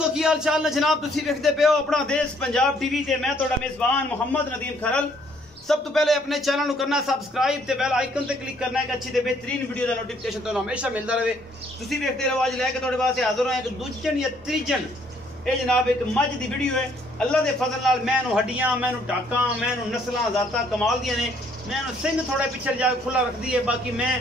दोस्तों की हाल चाल ने जनाब तुसी देखते पे हो अपना देश पंजाब टीवी ते मैं तोड़ा मेजबान मोहम्मद नदीम खरल। सब तो पहले अपने चैनल को करना सब्सक्राइब ते बेल आइकन ते क्लिक करना है अच्छी ते बेहतरीन वीडियो का नोटिफिकेशन तो हमेशा मिलता रहे। तुसी देखते रहो आज लैके थोड़े वास्ते हाजिर हो एक दूजन या त्रीजन ये जनाब एक मझ की वीडियो है। अल्लाह के फजल नाल मैनू हड्डियां मैनू टाका मैनू नस्लां ज़ाता कमाल दियां ने। मैनू सिंह थोड़े पिछड़ जाके खुला रख दी है। बाकी मैं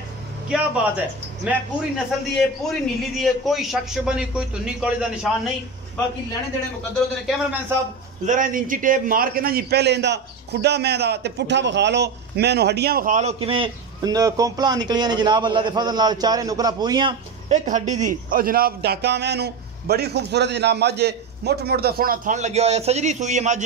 क्या बात है, मैं पूरी नस्ल दी है पूरी नीली दी है, कोई शक शुबा नहीं कोई तुन्नी कौड़ी का निशान नहीं। बाकी लेने देने मुकद्दर होते हैं। कैमरामैन साहब जरा इंची टेप मार के ना जी पहले इंदा खुड्डा मैदा ते पुट्ठा विखा लो, मैनू हड्डियां विखा लो किवें कोंपलां निकलियां ने जनाब अल्लाह के फजल नाल चारे नुकरा पूरियां एक हड्डी दी। और जनाब डाका मैनू बड़ी खूबसूरत जनाब मझ है, मुठ मुठ का सोहना थन लग्या होया सजरी सूई है मझ।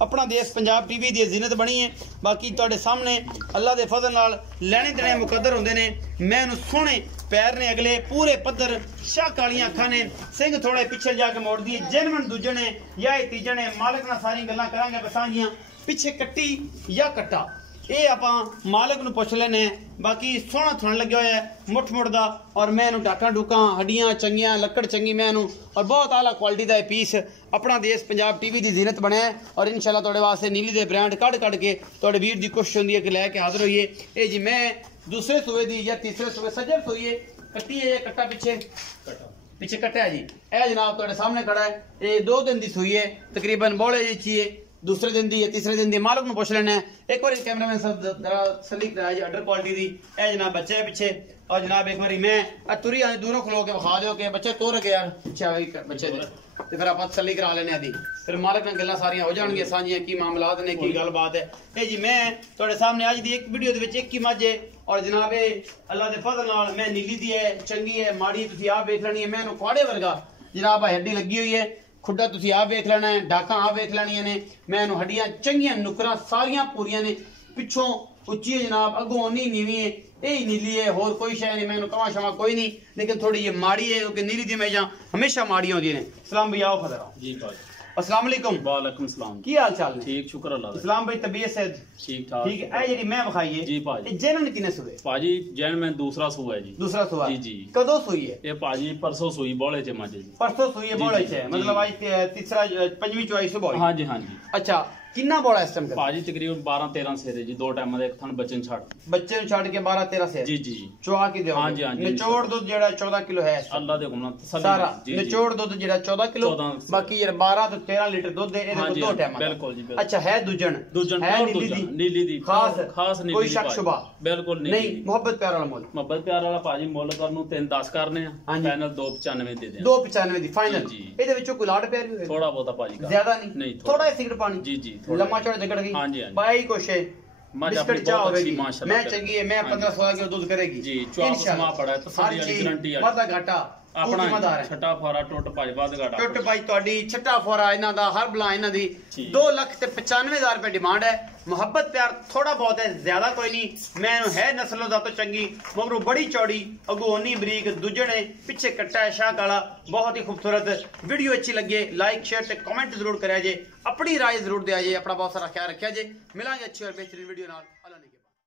अपना देश पंजाब टीवी की जिन्नत बनी है। बाकी तुहाडे सामने अल्लाह के फजल नाल लैने देने मुकद्दर होंदे ने। मैनू सोहने पैर ने अगले पूरे पत्थर शाह कालियां अखां ने सिंह थोड़े पिछे जाके मोड़ दिए जेनवन दूजे ने या तीजे ने मालिक नाल सारी गल्लां करांगे बसांजियां पिछे कट्टी या कट्टा ये आपां मालिक नूं पुछ लेने। बाकी सोहना थन लग्या होया है मुठ मुठ दा और मैनू टाका डूका हड्डियां चंगियां लकड़ चंगी मैनू और बहुत आला क्वालिटी का पीस अपना देश पंजाब टीवी की जीनत बने और इंशाल्लाह तुहाडे वास्ते नीली दे ब्रांड कढ़ के तुहाडे वीर की कोशिश होंदी है कि लैके हाजिर होइए। ये जी मैं दूसरे सूबे की या तीसरे सूबे सज्जर सूई है कट्टी है कट्टा पिछे कट्टा है जी। ए जनाब तुहाडे सामने खड़ा है ये 2 दिन की सूई है तकरीबन बोले जी चाहिए दूसरे दिन दी या तीसरे दिन दी मालिक नूं पुछ लेने। एक बार कैमरामैन साहब जरा सलीक कराया जी अडर क्वालिटी दी। ए जनाब बच्चे है पिछे और जनाब एक बारी मैं तुरी आने दूरों खलो के विखा दो कि बच्चे तोड़ के यार पिछे आ गई बच्चे दे ते फिर आप तसल्ली करा लेने आदि फिर मालिक ने गल्लां सारियां हो जाणगियां सांझियां की मामलात ने की गलबात है। ए जी मैं तुहाडे सामने अज दी एक वीडियो दे विच एक ही मझ है और जनाब अल्लाह दे फजल नाल मैं नीली दी है चंगी है माड़ी तुसीं आप वेख लेनी है। मैनू फाड़े वर्गा जनाब हड्डी लगी हुई है खुड्डा तुसीं आप वेख लेना है डाका आप वेख लेनियां ने। मैनू हड्डियां चंगियां नुकरां सारियां पूरियां ने पिछों उच्ची है जनाब अगों उन्नी नीवी है यही नीली है होर कोई शय नहीं। मैनू कवा शवा कोई नहीं लेकिन थोड़ी ये माड़ी है क्योंकि नीली दी मेजां हमेशा माड़ी होंदी ने। सलाम भैया आओ खदर जी भाई अस्सलाम वालेकुम। वालेकुम सलाम की हाल चाल है? ठीक शुक्र अल्लाह दा। इस्लाम भाई तबीयत से ठीक ठाक ठीक है। ए जेडी मैं विखाई है जी भाजी जैन ने किने सुए भाजी जैन में दूसरा सुआ है जी दूसरा सुआ जी जी कदों सुई है ये भाजी परसों सुई बोले चे माजे जी परसों सुई है बोले चे मतलब आज तीसरा पंजवीं चौई सुबह हां जी अच्छा किन्ना बोला इस टाइम भाजी तकरीबन 12-13 सेर है जी दो टाइम में एक थन बच्चे छाड़ के 12-13 सेर जी जी चुआ के दे हां जी निचोड़ दूध जेड़ा 14 किलो है अल्लाह दे हुकम नाल सारा निचोड़ दूध जेड़ा 14 किलो बाकी ये 12 तो 13 लीटर दूध दे इहदे को दो टाइम बिल्कुल जी अच्छा है दूजन है नीली दी खास नीली कोई शक शुबा बिल्कुल नहीं मोहब्बत प्यार वाला भाजी मोल करनु 3-10 करने आ final 295 they they 295 the final इहदे विचों कोई लाड प्यार भी थोड़ा बहुत भाजी ज्यादा नहीं थोड़ा सिगरेट पानी जी जी लम्मा चौड़ा जगड़ गई हां जी भाई कोशे बिस्किट चाह होगी मैं चंगी है मैं 15-16 किलो दूध करेगी जी चौक समा पड़ा है तसल्ली वाली गारंटी है वादा घाटा अपना छटा फोरा टुट भाई बाद घाटा टुट भाई तोडी छटा फोरा इना दा हर बला इना दी 2,95,000 रुपए डिमांड है। मोहब्बत प्यार थोड़ा बहुत है ज्यादा कोई नहीं। मैनू है नस्लों दा तो चंगी मगरू बड़ी चौड़ी अगू ओनी बरीक दूजने पिछे कट्टा है शाह काला बहुत ही खूबसूरत। वीडियो अच्छी लगे लाइक शेयर ते कमेंट जरूर करें जे अपनी राय जरूर दिया जे अपना बहुत सारा ख्याल रखा जे मिलांगे अच्छी और बेहतरीन वीडियो नाल।